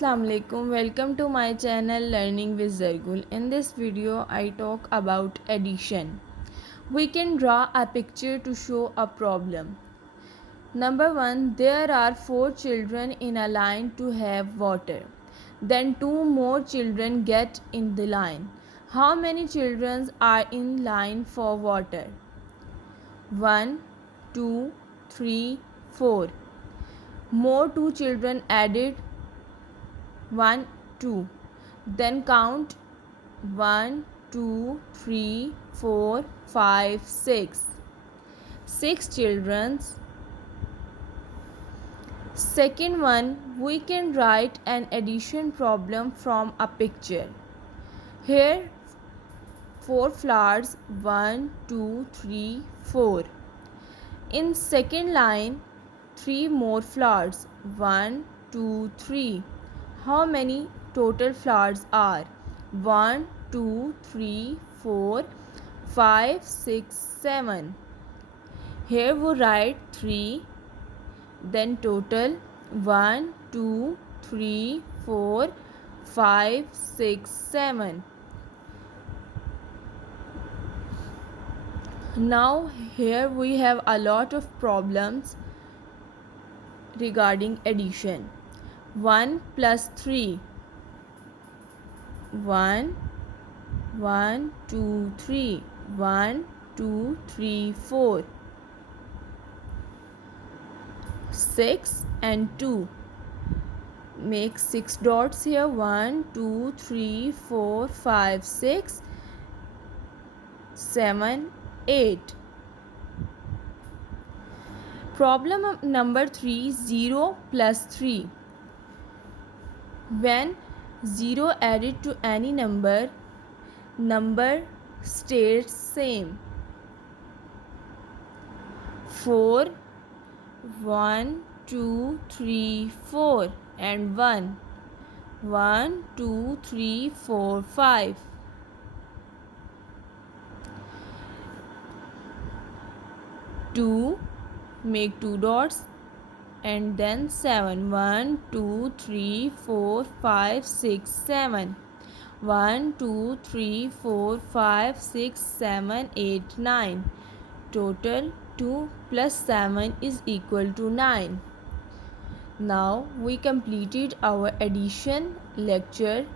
Assalamu alaikum. Welcome to my channel Learning with Zargull. In this video I talk about addition. We can draw a picture to show a problem. Number 1, there are 4 children in a line to have water. Then 2 more children get in the line. How many children are in line for water? 1, 2, 3, 4. More 2 children added. 1, 2. Then count 1, 2, 3, 4, 5, 6. 6 children's. Second one, we can write an addition problem from a picture. Here 4 flowers, 1, 2, 3, 4. In second line 3 more flowers, 1, 2, 3. How many total flowers are? 1, 2, 3, 4, 5, 6, 7. Here we write 3, then total 1, 2, 3, 4, 5, 6, 7. Now here we have a lot of problems regarding addition. 1 plus 3. 1, 1, 2, 3. 1, 2, 3, 4. 6 and 2. Make 6 dots here. 1, 2, 3, 4, 5, 6, 7, 8. Problem number 3, 0 plus 3. When 0 added to any number stays same. 4, 1, 2, 3, 4 and 1. 1, 2, 3, 4, 5. 2, make 2 dots and then 7. 1, 2, 3, 4, 5, 6, 7. 1, 2, 3, 4, 5, 6, 7, 8, 9. Total 2 plus 7 is equal to 9. Now we completed our addition lecture.